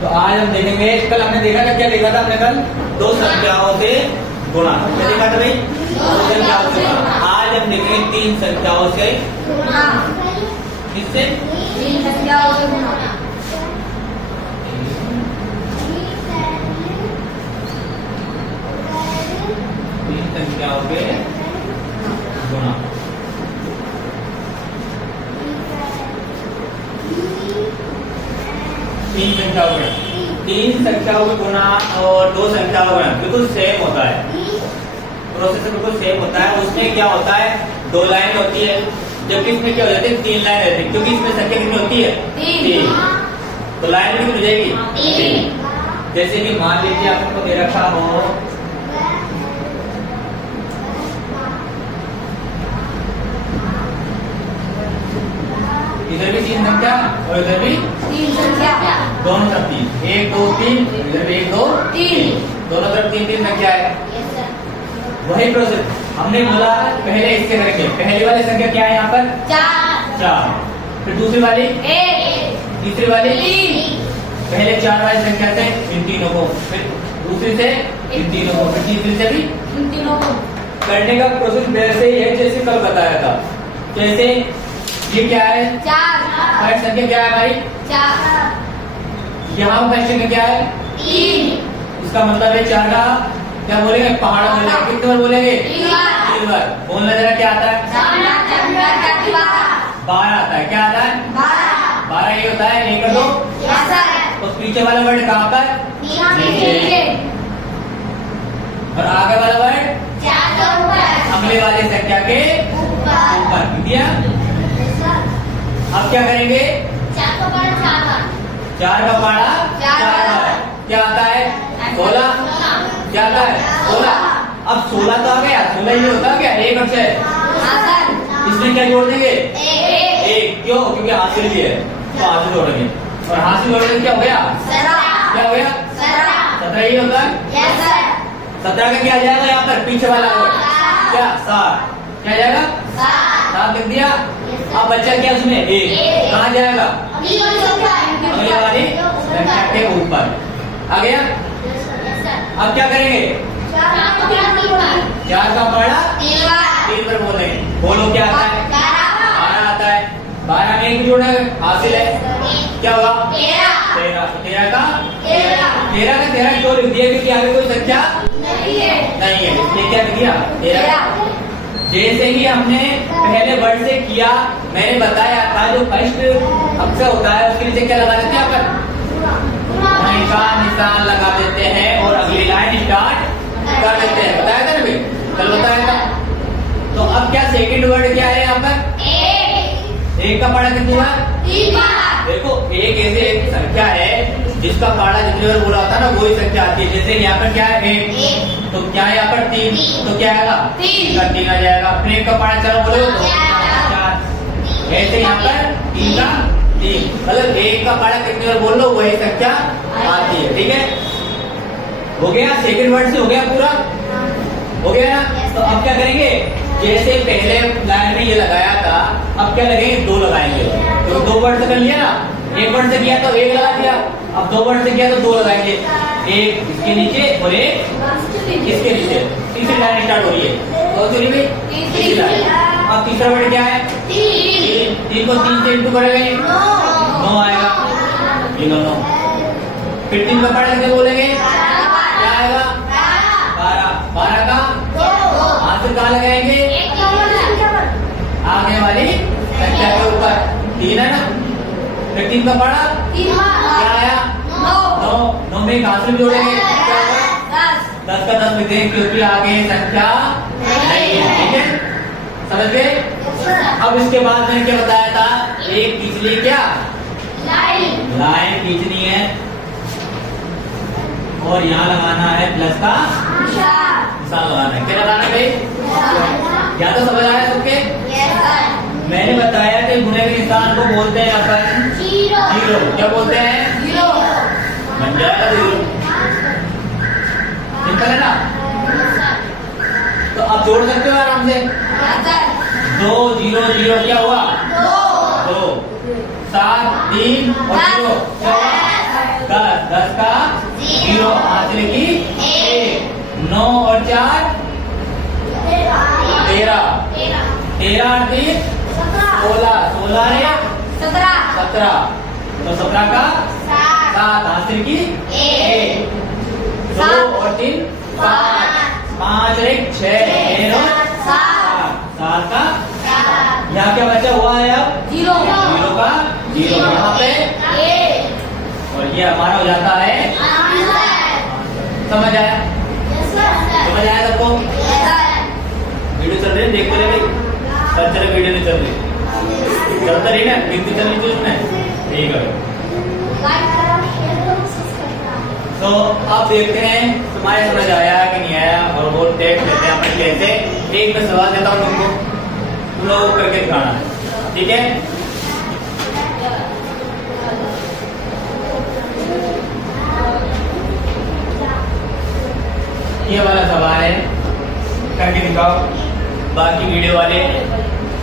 तो आज हम देखेंगे, कल हमने देखा था, क्या देखा था हमने कल? दो संख्याओं से गुणा। क्या देखा था भाई? दो संख्याओं से गुणा। आज हम देखेंगे तीन संख्याओं से गुणा। किससे? तीन संख्याओं से गुणा। तीन संख्याओं के गुणा। तीन संख्याओं के गुणा और दो संख्याओं का गुणा बिल्कुल सेम होता है, प्रोसेस बिल्कुल सेम होता है। उसमें क्या होता है, दो लाइन होती है, जबकि इसमें क्या हो जाती है, तीन लाइन रहती है, क्योंकि इसमें संख्या कितनी होती है? तीन। तो लाइन कितनी हो जाएगी? तीन। जैसे कि मान लीजिए आपको दे रखा हो इधर भी तीन संख्या और इधर भी तीन संख्या, दोनों तरफ तीन, एक दो तीन, इधर भी एक दो तीन, दोनों तरफ तीन तीन संख्या है। वही प्रोसेस हमने बोला पहले इसके करेंगे। पहली वाली संख्या क्या है यहाँ पर? चार। फिर दूसरी वाली एक, तीसरी वाली तीन। पहले चार वाली संख्या से इन तीनों को, फिर दूसरी से इन तीनों को, फिर तीसरी से भी इन तीनों को। करने का प्रोसेस वैसे ही है जैसे कल बताया था। जैसे ये क्या है? चार। फर्स्ट संख्या क्या है भाई? चार। यहाँ फर्स्ट संख्या क्या है? तीन। इसका मतलब है चार का क्या बोलेंगे? पहाड़ा बोलेंगे। कितने बार बोलेंगे? तीन बार। बोलना जरा क्या आता है? 12 आता है। क्या आता है? 12 ये होता है, एक दो। तो पीछे वाला वर्ड कहाँ पर? नीचे। और आगे वाला वर्ड अगले वाले संख्या के ऊपर दिया। अब क्या करेंगे? चार का पहाड़ा चार बार। क्या आता है? 16। क्या आता है? 16। अब 16 तो आ गया, 16 ये होता क्या? एक अक्षर। इसमें क्या जोड़ देंगे? एक। क्यों? क्योंकि हासिल भी है, तो हासिल जोड़ेंगे। और हासिल जोड़ने क्या हो गया? क्या हो गया? 17 ये होता है। 17 का क्या आ जाएगा यहाँ पर? पीछे वाला वर्ड क्या? 7। क्या जाएगा? 7 लिख दिया। अब बच्चा क्या उसमें? एक। कहाँ जाएगा? अगले वाली संख्या के ऊपर आ गया। अब क्या करेंगे? 4 का पहाड़ा 3 बार बोलेंगे। बोलो क्या आता है? 12 आता है। 12 में एक जोड़ा हासिल है, क्या होगा? 13। 13 का 13 क्यों लिख दिया? क्योंकि आगे कोई संख्या नहीं है, इसलिए क्या लिख दिया? 13। जैसे ही हमने पहले वर्ड से किया, मैंने बताया था जो फर्स्ट अक्षर होता है उसके नीचे क्या लगा देते हैं? अपन निशान लगा देते हैं और अगली लाइन स्टार्ट कर देते हैं। बताया था ना भाई, कल बताया था। तो अब क्या सेकंड वर्ड क्या है यहाँ पर? एक का पहाड़ा कितनी बार? देखो एक ऐसे एक संख्या है जिसका पहाड़ा जितनी बार बोला होता है ना वही संख्या आती है। जैसे यहाँ पर क्या है? एक। तो क्या है यहाँ पर? 3। तो क्या आएगा? 3 आ जाएगा। फिर एक का पहाड़ा चलो बोलो 4। ऐसे यहाँ पर 3 का 3, मतलब एक का पहाड़ा कितनी बार बोल लो वही संख्या आती है। ठीक है, हो गया। सेकंड वर्ड से हो गया पूरा, हो गया ना? तो अब क्या करेंगे? जैसे पहले लाइन में ये लगाया था, अब क्या लगेंगे? 2 लगाएंगे। तो 2 वर्ड से कर लिया ना, एक वर्ड से किया तो 1 लगा दिया। अब 2 वर्ड से किया तो 2 लगाएंगे, एक इसके नीचे और एक इसके नीचे। तीसरी लाइन स्टार्ट हो रही है। कौन सी भाई? तीसरी लाइन। अब तीसरा वर्ड क्या है? 3 को 3 से इंटू करेंगे 9 आएगा। 9। फिर 3 का पहाड़ा कितने बोलेंगे? क्या आएगा? 12 का हाथ कहाँ लगाएंगे? आगे वाली संख्या के ऊपर 3 है ना। फिर 3 का पहाड़ा क्या आया? 9 में हाथ जोड़ेंगे, 10 का 10 लिखेंगे क्योंकि आगे संख्या नहीं है। ठीक है, समझ गए? अब इसके बाद मैंने क्या बताया था? एक खींचनी, क्या लाइन खींचनी है और यहाँ लगाना है प्लस का निशान लगाना है। क्या लगाना है भाई? या तो समझ आया सबके? मैंने बताया कि गुणे के निशान को बोलते हैं अपन जीरो। क्या बोलते हैं? जीरो। बन जाएगा 0। सिंपल है ना? तो आप जोड़ सकते हो आराम से। 2 0 0 क्या हुआ? 2। 7 3 और 0 क्या हुआ? 10, 10 का 0, हाथ लिखी 1, 9 और 4 13, 13 और 3 16, 16 ने 17, तो 17 का 7, हाथ लिखी 1, 2 और 3 5, 5 और 1 6, 7 का यहाँ क्या बचा हुआ है अब 0 का 0 यहाँ पे और ये हमारा हो जाता है समझ आया सबको वीडियो चल रही है देखते रहे भाई चल वीडियो नहीं चल रही चलता रही ना गिनती चल रही उसमें ठीक है तो अब देखते हैं तुम्हारे समझ आया कि नहीं आया और वो टेस्ट देते हैं अपन कैसे एक मैं सवाल देता हूँ तुमको तुम लोग करके दिखाना ठीक है ये वाला सवाल है करके दिखाओ बाकी वीडियो वाले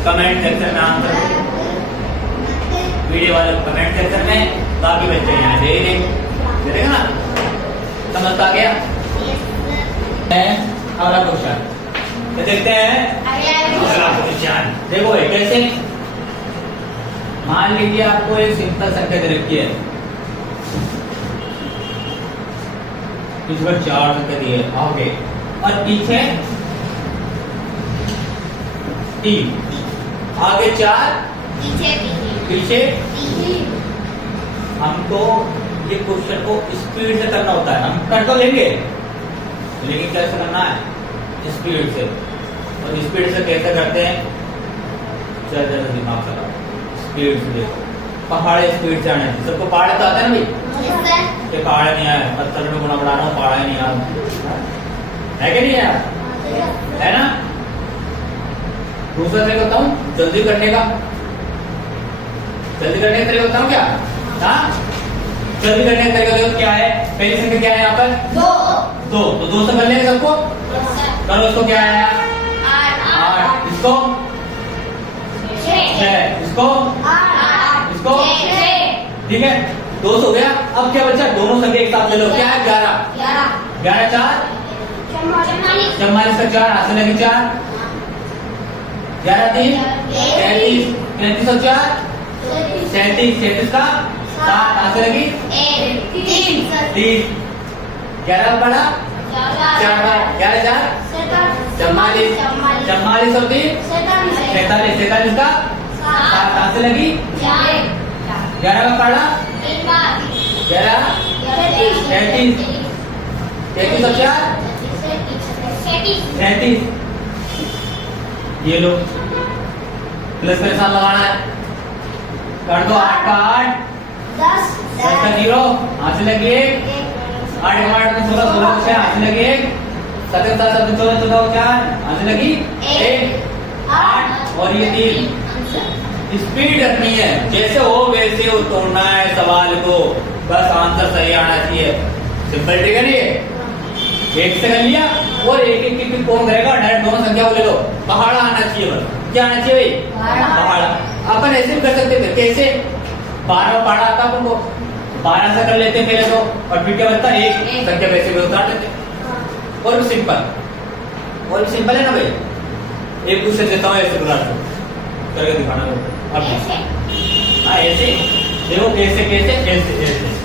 कमेंट सेक्शन में आंसर वीडियो वाले कमेंट सेक्शन में बाकी बच्चे यहाँ दे देगा ना समझ आ गया अगला क्वेश्चन तो देखते हैं अगला क्वेश्चन देखो कैसे मान लीजिए आपको एक सिंपल संख्या दे रखी है इस पर 4 संख्या दी है आगे और पीछे 3 आगे 4 पीछे हमको ये क्वेश्चन को स्पीड से करना होता है हम कर तो लेंगे लेकिन कैसे करना है स्पीड से और स्पीड से कैसे करते हैं चल दिमाग चला स्पीड से देखो पहाड़ स्पीड से आने सबको पहाड़ तो आता है ना भाई ये पहाड़ नहीं आया पत्थर में गुना बढ़ाना पहाड़ नहीं आया है कि नहीं आया है ना दूसरा तरीका बताऊं जल्दी करने का तरीका बताऊं क्या हाँ जल्दी करने का तरीका देखो क्या है पहली संख्या क्या है यहाँ पर 2 तो 2 से कर लेंगे सबको करो इसको क्या है 8 इसको 6 इसको ठीक है 2 हो गया अब क्या बचा दोनों संख्या एक साथ ले लो क्या है 11 4 44 का 4 हाथ लगे 4 11 3 33 33 और 4 37 का 7 हाथ लगी 3 11 बड़ा 4 11 4 44 और 3 47 का 7 हाथ से लगी 11 का पड़ा 11 33 और 4 33 ये लो प्लस का निशान लगाना है कर दो 8 का 8 10 का 0 हाथ से लगी 1 8 का 8 में 16 16 का 6 हाथ से लगी 1 7 का 7 14 14 4 हाथ से लगी 1 8 और ये 3 स्पीड रखनी है जैसे हो वैसे तोड़ना है सवाल को बस आंसर सही आना चाहिए सिंपल ठीक है नहीं एक से कर लिया और एक कौन करेगा डायरेक्ट दोनों संख्या को ले लो पहाड़ा आना चाहिए बस क्या आना चाहिए भाई पहाड़ा अपन ऐसे भी कर सकते थे कैसे 12 पहाड़ा आता अपन को 12 से कर लेते पहले तो और फिर क्या बचता एक संख्या वैसे भी उतार देते और भी सिंपल है ना भाई एक क्वेश्चन देता हूँ ऐसे बुला करके दिखाना अब ऐसे देखो कैसे कैसे कैसे कैसे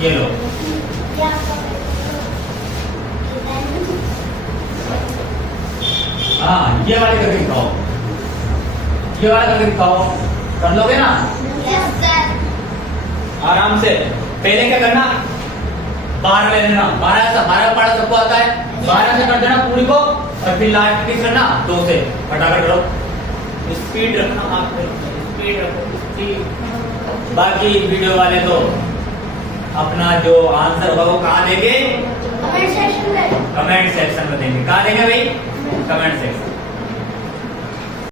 ये लो हाँ ये वाले करके दिखाओ ये वाला करके दिखाओ कर लोगे ना आराम से पहले क्या करना 12 ले लेना 12 पढ़ा सबको आता है 12 से कर देना पूरी को और फिर लास्ट किस करना 2 से फटाफट करो स्पीड रखना आप स्पीड रखो बाकी वीडियो वाले तो अपना जो आंसर होगा वो कहाँ देंगे कमेंट सेक्शन में देंगे कहाँ देंगे भाई कमेंट सेक्शन